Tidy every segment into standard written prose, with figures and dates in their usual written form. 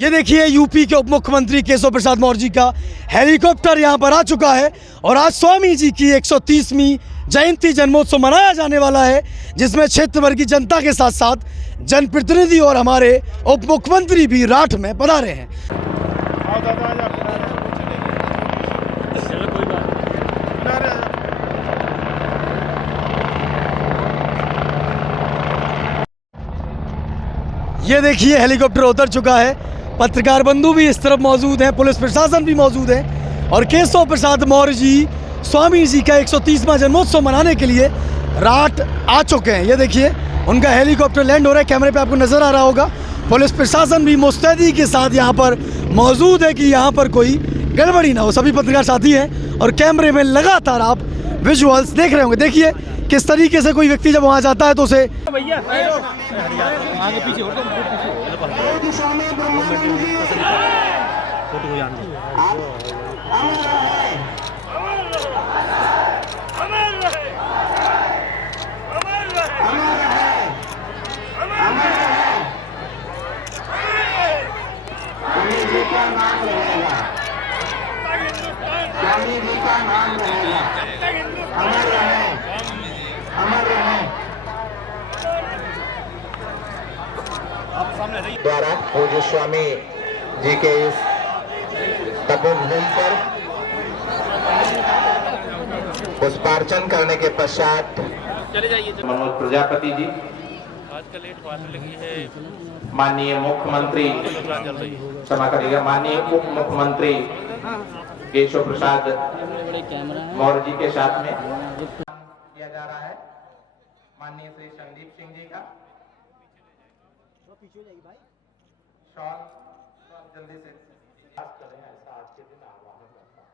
ये देखिए यूपी के उप मुख्यमंत्री केशव प्रसाद मौर्य जी का हेलीकॉप्टर यहाँ पर आ चुका है और आज स्वामी जी की 130वीं जयंती जन्मोत्सव मनाया जाने वाला है, जिसमें क्षेत्र भर की जनता के साथ साथ जनप्रतिनिधि और हमारे उप मुख्यमंत्री भी राठ में पधारे हैं। ये देखिए हेलीकॉप्टर उतर चुका है, पत्रकार बंधु भी इस तरफ मौजूद हैं, पुलिस प्रशासन भी मौजूद है और केशव प्रसाद मौर्य जी स्वामी जी का 130वां जन्मोत्सव मनाने के लिए राठ आ चुके हैं। ये देखिए उनका हेलीकॉप्टर लैंड हो रहा है, कैमरे पे आपको नजर आ रहा होगा। पुलिस प्रशासन भी मुस्तैदी के साथ यहाँ पर मौजूद है कि यहाँ पर कोई गड़बड़ी ना हो। सभी पत्रकार साथी हैं और कैमरे में लगातार आप विजुअल्स देख रहे होंगे। देखिए किस तरीके से कोई व्यक्ति जब वहाँ जाता है तो उसे आगे पीछे द्वारा पूज्य स्वामी जी के इस तपोवन पर पुष्पार्चन करने के पश्चात मनोज प्रजापति जी, माननीय मुख्यमंत्री, क्षमा करिएगा, माननीय उप मुख्यमंत्री केशव प्रसाद मौर्य जी के साथ में किया जा रहा है। माननीय श्री संदीप सिंह जी का शॉल जल्दी से करें, ऐसा आज के दिन आह्वान करता हूं।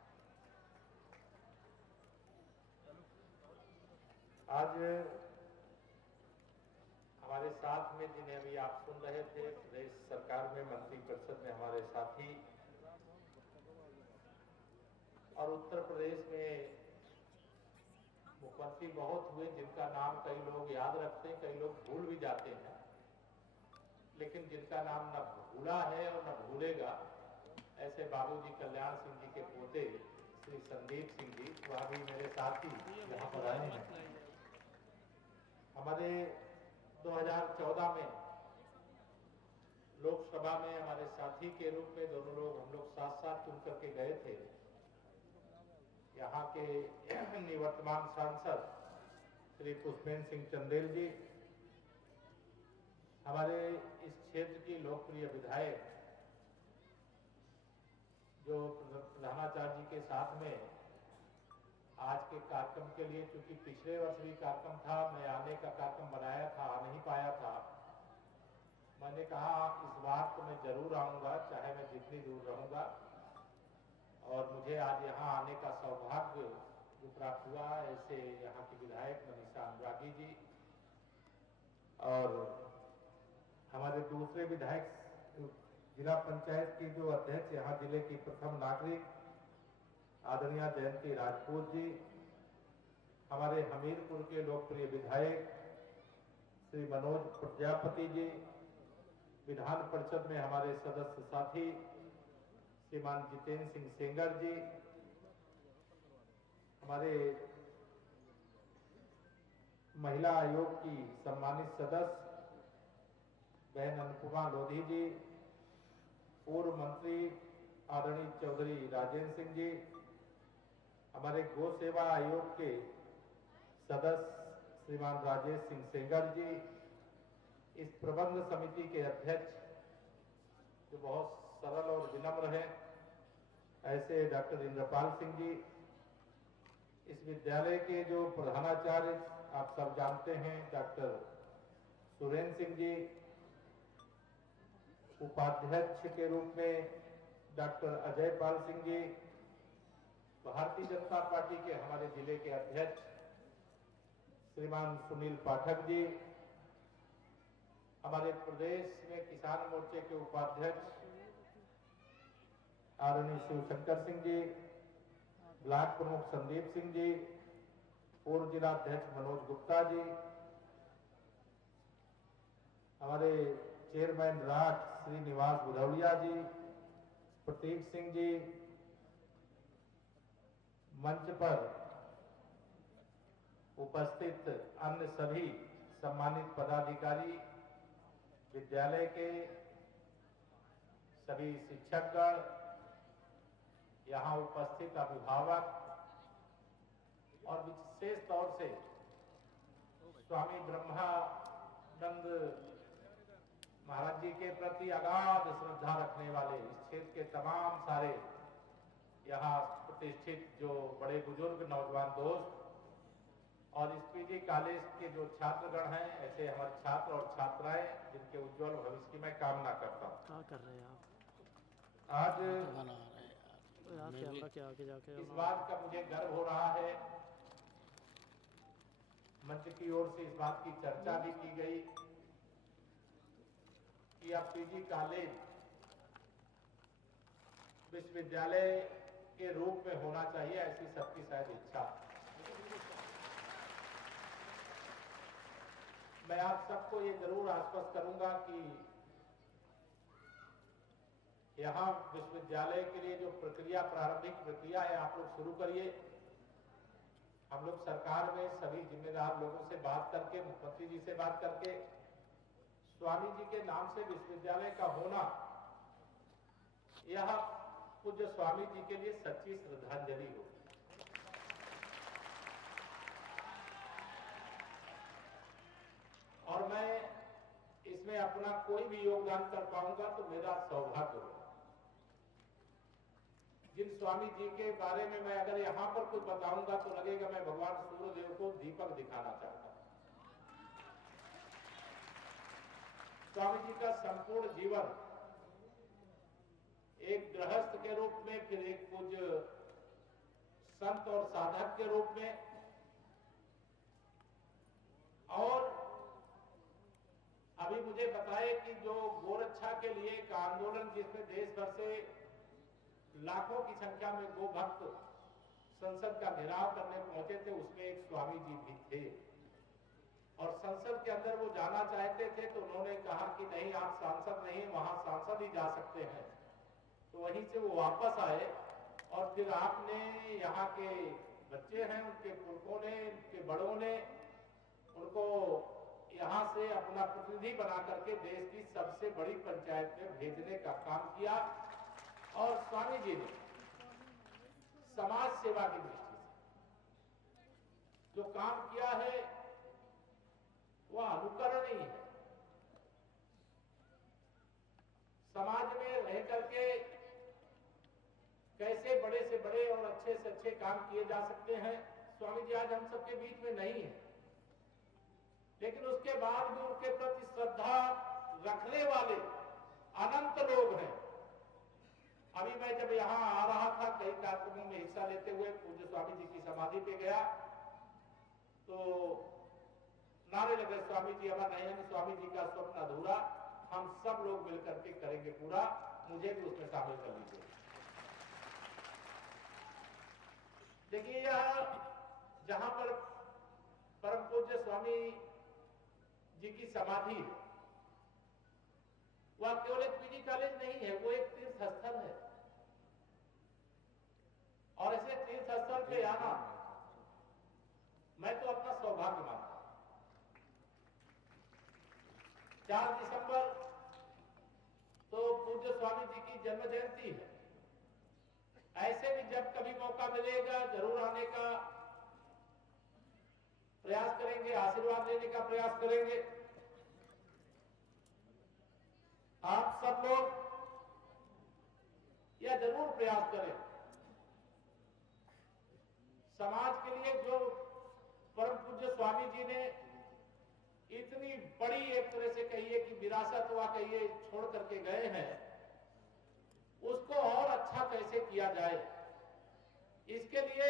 आज हमारे साथ में जिन्हें अभी आप सुन रहे थे, प्रदेश सरकार में मंत्रिपरिषद में हमारे साथी और उत्तर प्रदेश में मुख्यमंत्री बहुत हुए जिनका नाम कई लोग याद रखते हैं, कई लोग भूल भी जाते हैं, लेकिन जिनका नाम न भूला है और न भूलेगा, ऐसे बाबूजी कल्याण सिंह जी के पोते श्री संदीप सिंह जी, वह भी मेरे साथी यहाँ पर आए हैं। हमारे 2014 में लोकसभा में हमारे साथी के रूप में दोनों लोग हम लोग साथ साथ चुन करके गए थे। यहाँ के निवर्तमान सांसद श्री पुष्पेंद्र सिंह चंदेल जी, हमारे इस क्षेत्र की लोकप्रिय विधायक जो प्रधानाचार्य जी के साथ में आज के कार्यक्रम के लिए, चूंकि पिछले वर्ष भी कार्यक्रम था, मैं आने का कार्यक्रम बनाया था, आ नहीं पाया था। मैंने कहा इस बार तो मैं जरूर आऊंगा, चाहे मैं जितनी दूर रहूंगा, और मुझे आज यहाँ आने का सौभाग्य जो प्राप्त हुआ। ऐसे यहाँ की विधायक मनीषा अनुरागी जी और हमारे दूसरे विधायक जिला पंचायत की जो अध्यक्ष, यहाँ जिले की प्रथम नागरिक आदरणीय जयंती राजपूत जी, हमारे हमीरपुर के लोकप्रिय विधायक श्री मनोज प्रजापति जी, विधान परिषद में हमारे सदस्य साथी श्रीमान जितेंद्र सिंह सेंगर जी, हमारे महिला आयोग की सम्मानित सदस्य बहन अनुपमा लोधी जी, पूर्व मंत्री आदरणीय चौधरी राजेंद्र सिंह जी, हमारे गौ सेवा आयोग के सदस्य श्रीमान राजेश सिंह सेंगर जी, इस प्रबंध समिति के अध्यक्ष जो बहुत सरल और विनम्र हैं, ऐसे डॉक्टर इंद्रपाल सिंह जी, इस विद्यालय के जो प्रधानाचार्य आप सब जानते हैं डॉक्टर सुरेंद्र सिंह जी, उपाध्यक्ष के रूप में डॉक्टर अजय पाल सिंह जी, भारतीय जनता पार्टी के हमारे जिले के अध्यक्ष श्रीमान सुनील पाठक जी, हमारे प्रदेश में किसान मोर्चे के उपाध्यक्ष आदरणीय शिवशंकर सिंह जी, ब्लॉक प्रमुख संदीप सिंह जी, पूर्व जिला अध्यक्ष मनोज गुप्ता जी, हमारे चेयरमैन राठ श्री निवास बुधौलिया जी, प्रतीक सिंह जी, मंच पर उपस्थित अन्य सभी सम्मानित पदाधिकारी, विद्यालय के सभी शिक्षकगण, यहाँ उपस्थित अभिभावक और विशेष तौर से स्वामी ब्रह्मानंद महाराज जी के प्रति अगाध श्रद्धा रखने वाले इस क्षेत्र के तमाम सारे यहाँ प्रतिष्ठित जो बड़े बुजुर्ग नौजवान दोस्त और इस पीजी कॉलेज के जो छात्रगण हैं, ऐसे हमारे छात्र और छात्राएं जिनके उज्जवल भविष्य की मैं कामना करता हूँ। क्या कर रहे हैं आप? आज यार कैमरा के आगे जाके इस बात का मुझे गर्व हो रहा है, मंच की ओर से इस बात की चर्चा भी की गई कि अब पीजी कॉलेज विश्वविद्यालय के रूप में होना चाहिए, ऐसी सबकी शायद इच्छा। मैं आप सबको ये जरूर आश्वस्त करूंगा कि यहाँ विश्वविद्यालय के लिए जो प्रक्रिया, प्रारंभिक प्रक्रिया है, आप लोग शुरू करिए। हम लोग सरकार में सभी जिम्मेदार लोगों से बात करके, मुख्यमंत्री जी से बात करके, स्वामी जी के नाम से विश्वविद्यालय का होना, यह पूज्य स्वामी जी के लिए सच्ची श्रद्धांजलि हो। और मैं इसमें अपना कोई भी योगदान कर पाऊंगा तो मेरा सौभाग्य होगा। जिन स्वामी जी के बारे में मैं अगर यहाँ पर कुछ बताऊंगा तो लगेगा मैं भगवान सूर्यदेव को दीपक दिखाना चाहता हूं। स्वामी जी का संपूर्ण जीवन एक गृहस्थ के रूप में, फिर एक पूज्य संत और साधक के रूप में, और अभी मुझे बताए कि जो गोरक्षा के लिए एक आंदोलन जिसमें देश भर से लाखों की संख्या में गो भक्त संसद का घेराव करने पहुंचे थे, उसमें एक स्वामी जी भी थे। और संसद के अंदर वो जाना चाहते थे तो उन्होंने कहा कि नहीं, आप सांसद नहीं, वहां सांसद ही जा सकते हैं। तो वहीं से वो वापस आए और फिर आपने, यहाँ के बच्चे हैं, उनके पुरखों ने, उनके बड़ों ने उनको यहाँ से अपना प्रतिनिधि बना करके देश की सबसे बड़ी पंचायत में भेजने का काम किया। और स्वामी जी ने समाज सेवा की दृष्टि से जो काम किया है वह अनुकरणीय है। समाज में रह करके कैसे बड़े से बड़े और अच्छे से अच्छे काम किए जा सकते हैं, स्वामी जी आज हम सबके बीच में नहीं है, लेकिन उसके बाद भी उनके प्रति श्रद्धा रखने वाले अनंत लोग हैं। अभी मैं जब यहाँ आ रहा था, कई कार्यक्रमों में हिस्सा लेते हुए पूज्य स्वामी जी की समाधि पे गया तो नारे लगे, स्वामी जी अमर नहीं है, स्वामी जी का स्वप्न अधूरा, हम सब लोग मिलकर के करेंगे पूरा, मुझे भी उसमें शामिल कर लीजिए। देखिए, यह जहां पर परम पूज्य स्वामी जी की समाधि है, वह केवल एक पीजी कॉलेज नहीं है, वो एक तीर्थ स्थल है। और ऐसे तीर्थ स्थल पे आना मैं तो अपना सौभाग्य मानता हूं। 4 दिसंबर तो पूज्य स्वामी जी की जन्म जयंती है। ऐसे भी जब कभी मौका मिलेगा जरूर आने का प्रयास करेंगे, आशीर्वाद लेने का प्रयास करेंगे। आप सब लोग यह जरूर प्रयास करें, समाज के लिए जो परम पूज्य स्वामी जी ने इतनी बड़ी, एक तरह से कहिए कि विरासत हुआ कहिए, छोड़ करके गए हैं, उसको और अच्छा कैसे किया जाए, इसके लिए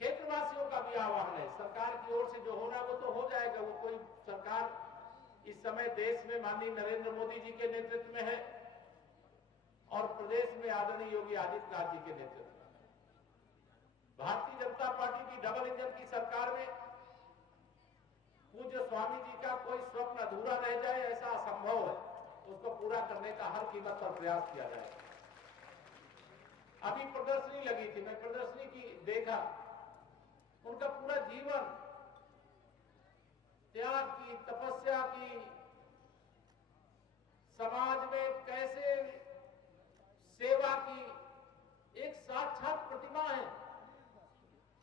क्षेत्रवासियों का भी आह्वान है। सरकार की ओर से जो होना वो तो हो जाएगा, वो कोई सरकार इस समय देश में माननीय नरेंद्र मोदी जी के नेतृत्व में है और प्रदेश में आदरणीय योगी आदित्यनाथ जी के नेतृत्व में। भारतीय जनता पार्टी की डबल इंजन की सरकार में पूज्य स्वामी जी का कोई स्वप्न अधूरा रह जाए ऐसा असंभव है, उसको पूरा करने का हर कीमत पर प्रयास किया जाए। अभी प्रदर्शनी लगी थी, मैं प्रदर्शनी की देखा, उनका पूरा जीवन त्याग की, तपस्या की, समाज में कैसे सेवा की एक साक्षात प्रतिमा है।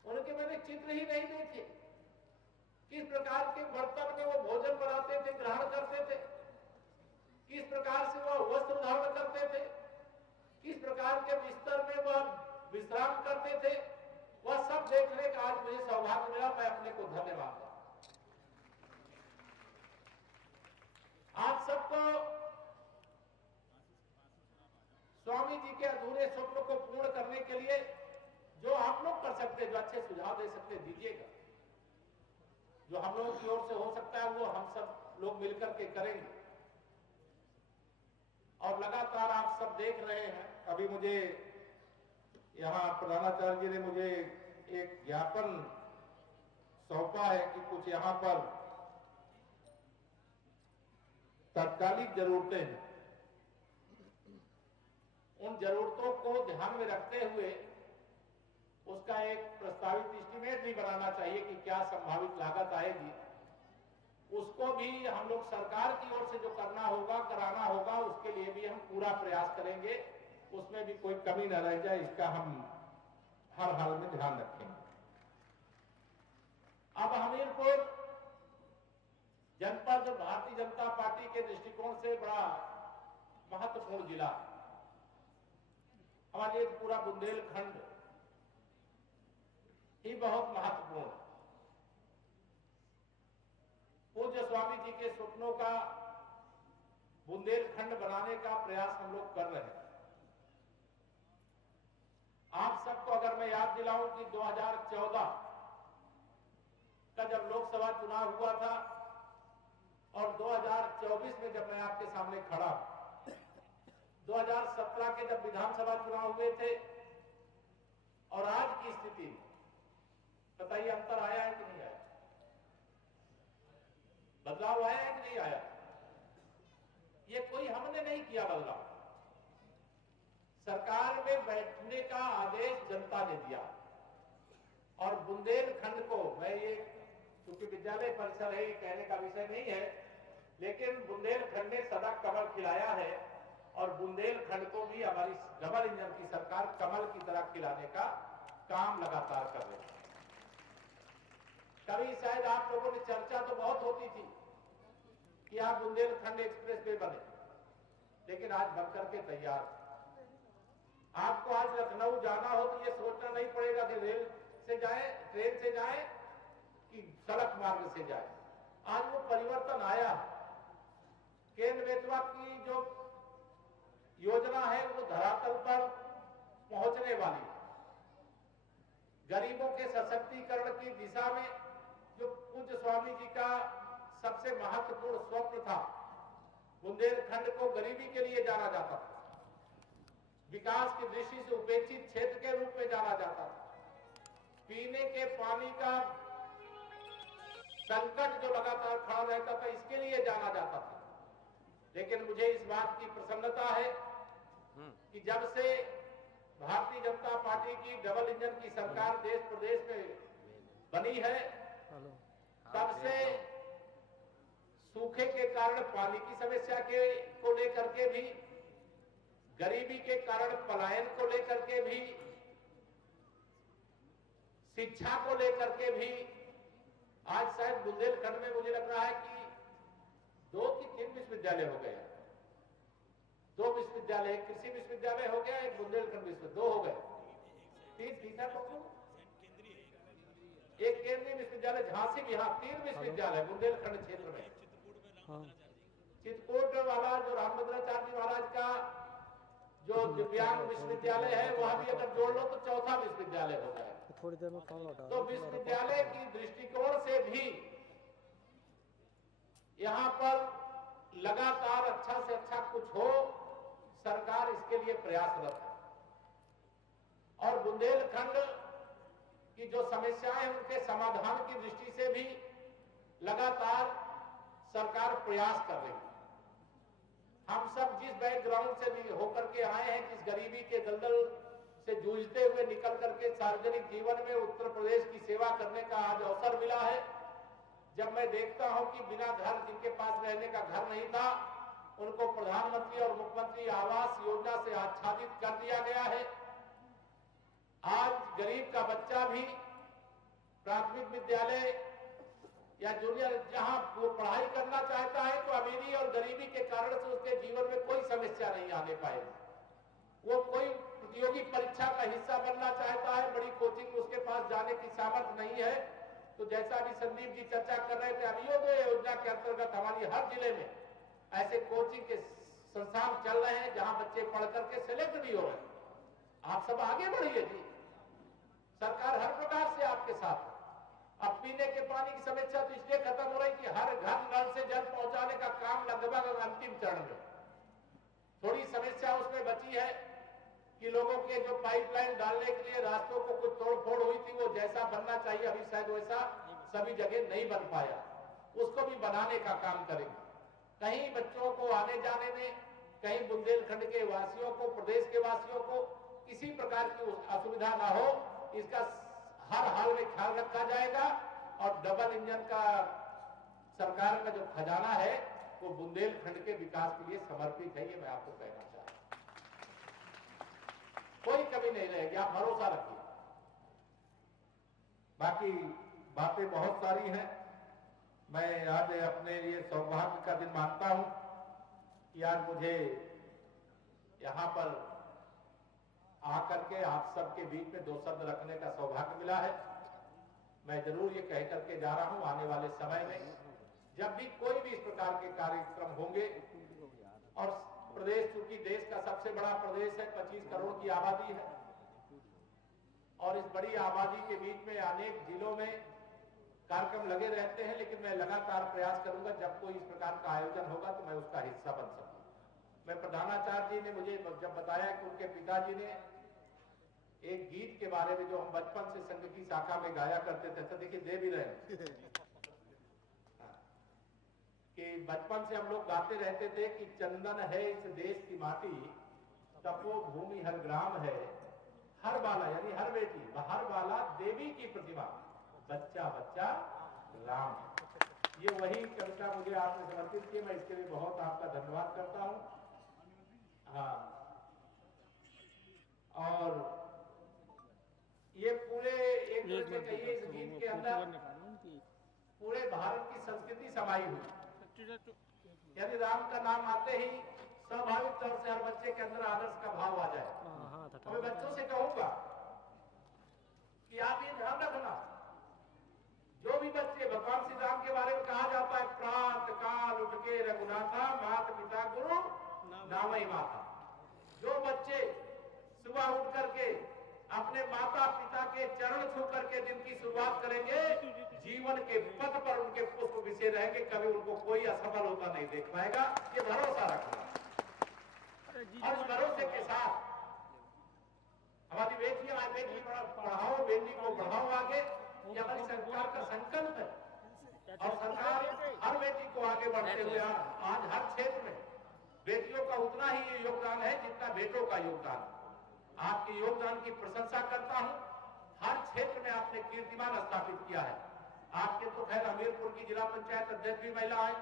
उनके मैंने चित्र ही नहीं देखे, किस प्रकार के बर्तन में वो भोजन बनाते थे, ग्रहण करते थे, किस प्रकार से वह वस्त्र धारण करते थे, किस प्रकार के बिस्तर में वह विश्राम करते थे, वह सब देखने का आज मुझे सौभाग्य मिला। मैं अपने को धन्य मानता हूं। आप सबको स्वामी जी के अधूरे स्वप्न को पूर्ण करने के लिए जो आप लोग कर सकते हैं, जो अच्छे सुझाव दे सकते हैं, दीजिएगा। जो हम लोगों की ओर से हो सकता है वो हम सब लोग मिलकर के करेंगे। और लगातार आप सब देख रहे हैं, अभी मुझे यहाँ प्रधानाचार्य जी ने मुझे एक ज्ञापन सौंपा है कि कुछ यहाँ पर तात्कालिक जरूरतें हैं। उन जरूरतों को ध्यान में रखते हुए उसका एक प्रस्तावित एस्टीमेट भी बनाना चाहिए कि क्या संभावित लागत आएगी। उसको भी हम लोग सरकार की ओर से जो करना होगा, कराना होगा, उसके लिए भी हम पूरा प्रयास करेंगे। उसमें भी कोई कमी न रह जाए, इसका हम हर हाल में ध्यान रखेंगे। अब हमीरपुर जनपद भारतीय जनता पार्टी के दृष्टिकोण से बड़ा महत्वपूर्ण जिला, हमारे पूरा बुंदेलखंड ही बहुत महत्वपूर्ण। पूज्य स्वामी जी के स्वप्नों का बुंदेलखंड बनाने का प्रयास हम लोग कर रहे हैं। आप सबको अगर मैं याद दिलाऊं कि 2014 का जब लोकसभा चुनाव हुआ था और 2024 में जब मैं आपके सामने खड़ा हूं, 2017 के जब विधानसभा चुनाव हुए थे और आज की स्थिति, बताइए अंतर आया है कि नहीं आया? बदलाव आया है कि नहीं आया? ये कोई हमने नहीं किया बदलाव, सरकार में बैठने का आदेश जनता ने दिया। और बुंदेलखंड को, मैं ये क्योंकि विद्यालय परिसर है, कहने का विषय नहीं है, लेकिन बुंदेलखंड ने सदा कमल खिलाया है और बुंदेलखंड को भी हमारी डबल इंजन की सरकार कमल की तरह खिलाने का काम लगातार कर रही है। कभी शायद आप लोगों ने चर्चा तो बहुत होती थी कि आप बुंदेलखंड एक्सप्रेस वे बने, लेकिन आज बनकर के तैयार। आपको आज लखनऊ जाना हो तो ये सोचना नहीं पड़ेगा कि रेल से जाए, ट्रेन से जाए कि सड़क मार्ग से जाए। आज वो परिवर्तन आया। केंद्र बेतवा की जो योजना है वो धरातल पर पहुंचने वाली। गरीबों के सशक्तिकरण की दिशा में जो पूज्य स्वामी जी का सबसे महत्वपूर्ण स्वप्न था, बुंदेलखंड को गरीबी के लिए जाना जाता था, विकास की दृष्टि से उपेक्षित क्षेत्र के रूप में जाना जाता था, पीने के पानी का संकट जो लगातार खड़ा रहता था, इसके लिए जाना जाता था। लेकिन मुझे इस बात की प्रसन्नता है कि जब से भारतीय जनता पार्टी की डबल इंजन की सरकार देश प्रदेश में बनी है, तब से सूखे के कारण पानी की समस्या को लेकर के भी, गरीबी के कारण पलायन को लेकर के भी, शिक्षा को लेकर के भी, आज शायद बुंदेलखंड में मुझे लग रहा है कि 2 की 3 विश्वविद्यालय हो गए। 2 विश्वविद्यालय, एक कृषि विश्वविद्यालय हो गया, एक बुंदेलखंड विश्वविद्यालय, 2 हो गए। 3 ठीक है, एक केंद्रीय विश्वविद्यालय झांसी में, यहाँ 3 विश्वविद्यालय बुंदेलखंड क्षेत्र में। चित्रकूट वाला जो रामभद्राचार्य महाराज का जो दिव्यांग विश्वविद्यालय है, वहां भी अगर जोड़ लो तो 4था विश्वविद्यालय हो जाएगा। थोड़ी देर में फोन लौटा। तो विश्वविद्यालय की दृष्टिकोण से भी यहाँ पर लगातार अच्छा से अच्छा कुछ हो, सरकार इसके लिए प्रयासरत है। और बुंदेलखंड की जो समस्याएं हैं उनके समाधान की दृष्टि से भी लगातार सरकार प्रयास कर रही है। हम सब जिस बैकग्राउंड से भी होकर के आए हैं, जिस गरीबी के दलदल से जूझते हुए निकल करके सार्वजनिक जीवन में उत्तर प्रदेश की सेवा करने का आज अवसर मिला है। जब मैं देखता हूं कि बिना घर, जिनके पास रहने का घर नहीं था, उनको प्रधानमंत्री और मुख्यमंत्री आवास योजना से आच्छादित कर दिया गया है। आज गरीब का बच्चा भी प्राथमिक विद्यालय या जूनियर जहां वो पढ़ाई करना चाहता है, तो अमीरी और गरीबी के कारण से उसके जीवन में कोई समस्या नहीं आने पाएगी। वो कोई प्रतियोगी परीक्षा का हिस्सा बनना चाहता है, बड़ी कोचिंग उसके पास जाने की सामर्थ्य नहीं है, तो जैसा अभी संदीप जी चर्चा कर रहे थे, अंत्योदय योजना के अंतर्गत हमारी हर जिले में ऐसे कोचिंग के संस्थान चल रहे हैं जहां बच्चे पढ़ करके सिलेक्ट भी हो रहे हैं। आप सब आगे बढ़िए जी, सरकार हर प्रकार से आपके साथ है। अब पीने के पानी की समस्या तो इसलिए खत्म हो रही कि हर घर नल से जल पहुंचाने का काम लगभग अंतिम चरण में। थोड़ी समस्या उसमें बची है कि लोगों के जो पाइपलाइन डालने के लिए रास्तों को कुछ तोड़फोड़ हुई थी, वो जैसा बनना चाहिए अभी शायद वैसा सभी जगह नहीं बन पाया, उसको भी बनाने का काम करेंगे। कहीं बच्चों को आने जाने में, कहीं बुंदेलखंड के वासियों को, प्रदेश के वासियों को किसी प्रकार की असुविधा ना हो, इसका हर हाल में ख्याल रखा जाएगा। और डबल इंजन का सरकार का जो खजाना है वो बुंदेलखंड के विकास के लिए समर्पित है, ये मैं आपको कहना चाहता हूं। कोई कमी नहीं रहेगी, आप भरोसा रखिए। बाकी बातें बहुत सारी हैं। मैं आज अपने लिए सौभाग्य का दिन मानता हूं कि आज मुझे यहां पर आकर के आप सबके बीच में दो शब्द रखने का सौभाग्य मिला है। मैं जरूर ये कह करके जा रहा हूं, आने वाले समय में जब भी कोई भी इस प्रकार के कार्यक्रम होंगे, और प्रदेश चूंकि देश का सबसे बड़ा प्रदेश है, 25 करोड़ की आबादी है, और इस बड़ी आबादी के बीच में अनेक जिलों में कार्यक्रम लगे रहते हैं, लेकिन मैं लगातार प्रयास करूंगा जब कोई इस प्रकार का आयोजन होगा तो मैं उसका हिस्सा बन सकूं। मैं प्रधानाचार्य जी ने मुझे जब बताया कि उनके पिताजी ने एक गीत के बारे में जो हम बचपन से संघ की शाखा में गाया करते थे, तो देखिए दे भी रहे कि बचपन से हम लोग गाते रहते थे कि चंदन है इस देश की माटी, तपो भूमि हर ग्राम है, हर बाला यानी हर बेटी, हर बाला देवी की प्रतिभा, बच्चा बच्चा राम। ये वही कविता मुझे आपने समर्पित की, मैं इसके लिए बहुत आपका धन्यवाद करता हूं। हाँ, और ये पूरे एक तरह से कहिए इस गीत के अंदर पूरे भारत की संस्कृति समाई हुई। यदि राम का नाम आते ही स्वाभाविक तौर से हर बच्चे के अंदर आदर्श का भाव आ जाए। मैं बच्चों से कहूंगा कि आप ये ध्यान रखना, जो भी बच्चे, भगवान श्री राम के बारे में कहा जाता है, प्रात काल उठ के रघुनाथा, माता पिता गुरु नामई माता। जो बच्चे सुबह उठ करके अपने माता पिता के चरण छू करके दिन की शुरुआत करेंगे, जीवन के पथ पर उनके पुष्प विषय रहेंगे, कभी उनको कोई असफल होता नहीं देख पाएगा। ये भरोसा रखना, और इस भरोसे के साथ हमारी बेटियां, बेटी पढ़ाओ, बेटी को बढ़ाओ आगे, ये हमारी सरकार का संकल्प है। और सरकार हर बेटी को आगे बढ़ते हुए आज हर क्षेत्र में बेटियों का उतना ही योगदान है जितना बेटों का योगदान। आपके योगदान की प्रशंसा करता हूं। हर क्षेत्र में आपने कीर्तिमान स्थापित किया है। आपके तो खैर हमीरपुर की जिला पंचायत अध्यक्ष भी महिला है,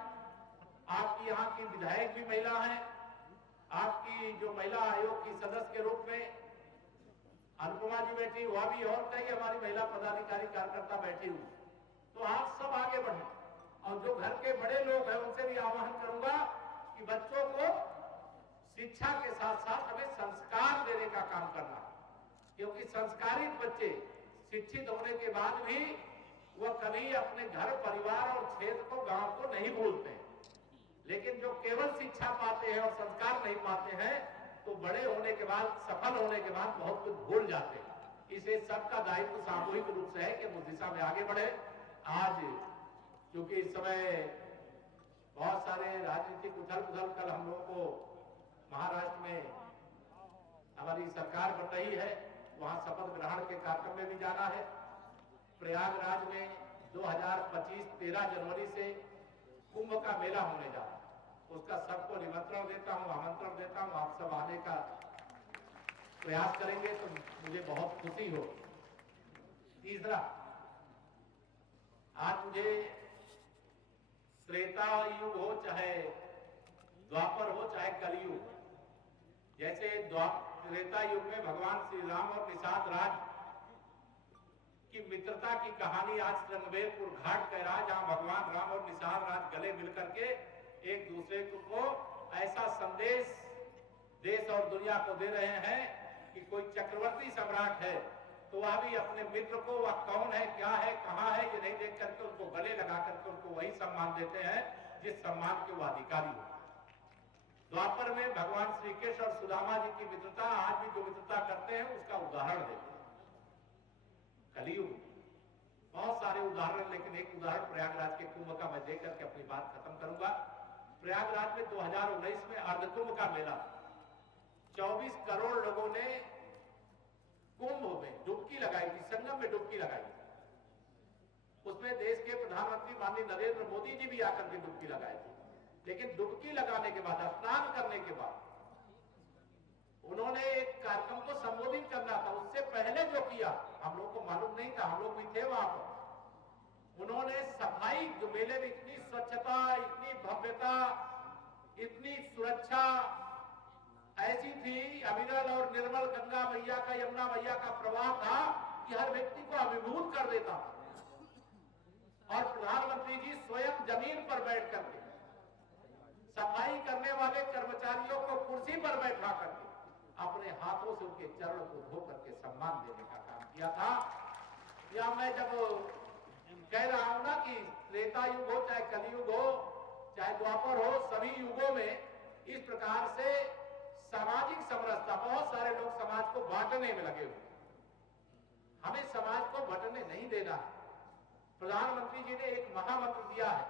आपकी यहाँ की विधायक भी महिला है, आपकी जो महिला आयोग की सदस्य के रूप में अनुपमा जी बैठी, वह भी, और कई हमारी महिला पदाधिकारी कार्यकर्ता बैठी हुई। तो आप सब आगे बढ़े, और जो घर के बड़े लोग हैं उनसे भी आह्वान करूंगा कि बच्चों को शिक्षा के साथ साथ हमें संस्कार देने का काम करना, क्योंकि संस्कारित बच्चे शिक्षित होने के बाद भी वह कभी अपने घर, परिवार और क्षेत्र को, गांव को नहीं भूलते। लेकिन जो केवल शिक्षा पाते हैं और संस्कार नहीं पाते हैं, तो बड़े होने के बाद, सफल होने के बाद बहुत कुछ भूल जाते हैं। इसे सबका दायित्व सामूहिक रूप से है कि उस दिशा में आगे बढ़े। आज क्योंकि इस समय बहुत सारे राजनीतिक उथल पुथल, कल हम लोगों को महाराष्ट्र में हमारी सरकार बन रही है, वहां शपथ ग्रहण के कार्यक्रम में भी जाना है। प्रयागराज में 2025 13 जनवरी से कुंभ का मेला होने जा रहा है। उसका सबको निमंत्रण देता हूं, आमंत्रण देता हूं। आप सब आने का प्रयास करेंगे तो मुझे बहुत खुशी हो। तीसरा, आज मुझे त्रेता युग हो चाहे द्वापर हो चाहे कलयुग, जैसे त्रेता युग में भगवान श्री राम और निषाद राज की मित्रता की कहानी आज रणबीरपुर घाट कह रहा है, जहां भगवान राम और निषाद राज गले मिलकर के एक दूसरे को ऐसा संदेश देश और दुनिया को दे रहे हैं कि कोई चक्रवर्ती सम्राट है तो वह भी अपने मित्र को वह कौन है, क्या है, कहां है, ये नहीं देख करके उनको गले लगा करके उनको वही सम्मान देते हैं जिस सम्मान के वो अधिकारी हो। द्वापर में भगवान श्री कृष्ण और सुदामा जी की मित्रता, आज भी जो मित्रता करते हैं उसका उदाहरण देते हैं। कलयुग बहुत सारे उदाहरण, लेकिन एक उदाहरण प्रयागराज के कुंभ का मैं देख करके अपनी बात खत्म करूंगा। प्रयागराज में 2019 में अर्धकुंभ का मेला, 24 करोड़ लोगों ने कुंभ में डुबकी लगाई थी, संगम में डुबकी लगाई थी। उसमें देश के प्रधानमंत्री माननीय नरेंद्र मोदी जी भी आकर के डुबकी लगाए थे। लेकिन डुबकी लगाने के बाद, स्नान करने के बाद उन्होंने एक कार्यक्रम को संबोधित करना था। उससे पहले जो किया हम लोग को मालूम नहीं था, हम लोग भी थे वहां पर। उन्होंने सफाई, जो मेले में इतनी स्वच्छता, इतनी भव्यता, इतनी सुरक्षा ऐसी थी, अविरल और निर्मल गंगा मैया का, यमुना मैया का प्रवाह था कि हर व्यक्ति को अभिभूत कर देता था। और प्रधानमंत्री जी स्वयं जमीन पर बैठ करके सफाई करने वाले कर्मचारियों को कुर्सी पर बैठा करके अपने हाथों से उनके चरण को धो करके सम्मान देने का काम किया था। या मैं जब कह रहा हूं ना कि त्रेता युग हो चाहे कलयुग हो चाहे द्वापर हो, सभी युगों में इस प्रकार से सामाजिक समरसता, बहुत सारे लोग समाज को बांटने में लगे हुए। हमें समाज को बांटने नहीं देना है। प्रधानमंत्री जी ने एक महामंत्र दिया है,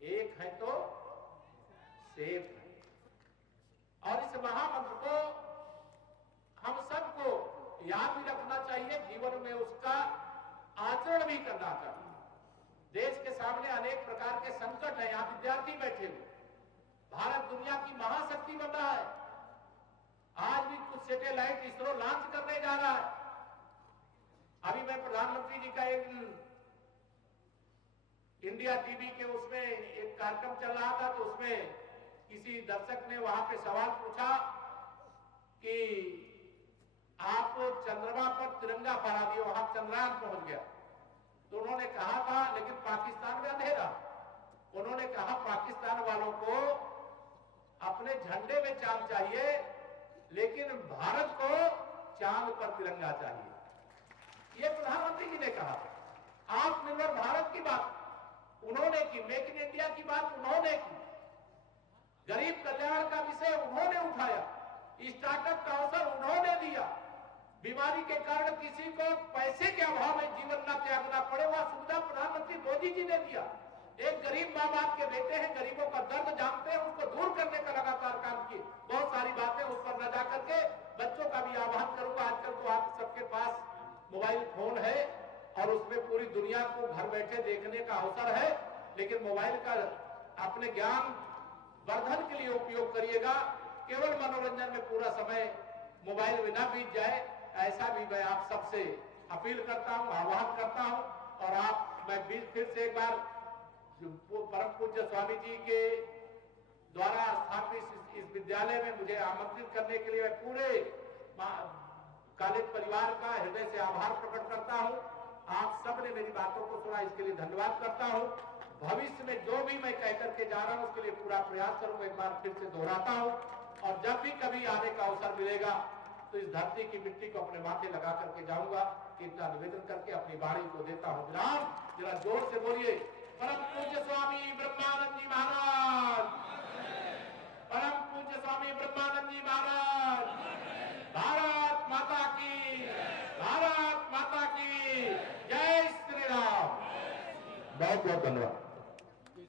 एक है तो सेफ है। और इस महामंत्र को हम सबको याद भी रखना चाहिए, जीवन में उसका आचरण भी करना चाहिए। देश के सामने अनेक प्रकार के संकट हैं। यहाँ विद्यार्थी बैठे हुए, भारत दुनिया की महाशक्ति बन रहा है। आज भी कुछ सैटेलाइट इसरो लॉन्च करने जा रहा है। अभी मैं प्रधानमंत्री जी का एक इंडिया टीवी के उसमें एक कार्यक्रम चल रहा था, तो उसमें किसी दर्शक ने वहां पे सवाल पूछा कि आप चंद्रमा पर तिरंगा फहरा दिए, वहां चंद्रयान पहुंच गया। तो उन्होंने कहा था लेकिन पाकिस्तान में अंधेरा। उन्होंने कहा पाकिस्तान वालों को अपने झंडे में चांद चाहिए, लेकिन भारत को चांद पर तिरंगा चाहिए। ये प्रधानमंत्री जी ने कहा। आत्मनिर्भर भारत की बात उन्होंने की, मेक इन इंडिया की बात उन्होंने की, गरीब कल्याण का विषय उन्होंने उठाया, स्टार्टअप का अवसर उन्होंने दिया। बीमारी के कारण किसी को पैसे के अभाव में जीवन न त्यागना पड़े, वह सुविधा प्रधानमंत्री मोदी जी ने दिया। एक गरीब माँ बाप के बेटे हैं, गरीबों का दर्द जानते हैं, उसको दूर करने का लगातार काम किए। बहुत सारी बातें उस पर न जाकर के बच्चों का भी आह्वान करूंगा। आजकल तो आप सबके पास मोबाइल फोन है और उसमें पूरी दुनिया को घर बैठे देखने का अवसर है, लेकिन मोबाइल का अपने ज्ञान वर्धन के लिए उपयोग करिएगा। केवल मनोरंजन में पूरा समय मोबाइल में न बीत जाए, ऐसा भी मैं आप सबसे अपील करता हूं, आह्वान करता हूं। और मैं फिर से एक बार परम पूज्य स्वामी जी के द्वारा स्थापित इस विद्यालय में मुझे आमंत्रित करने के लिए मैं पूरे कॉलेज परिवार का हृदय से आभार प्रकट करता हूं। आप सब ने मेरी बातों को सुना, इसके लिए धन्यवाद करता हूं। भविष्य में जो भी मैं कह करके जा रहा हूं उसके लिए पूरा प्रयास करूंगा। एक बार फिर से दोहराता हूं, और जब भी कभी आने का अवसर मिलेगा तो इस धरती की मिट्टी को अपने माथे लगा करके जाऊंगा। इतना निवेदन करके अपनी वाणी को देता हूं विराम। जरा जोर से बोलिए, परम पूज्य स्वामी ब्रह्मानंद जी महाराज, परम पूज्य स्वामी ब्रह्मानंद जी महाराज। भारत माता की, भारत माता की जय श्री राम। बहुत बहुत धन्यवाद।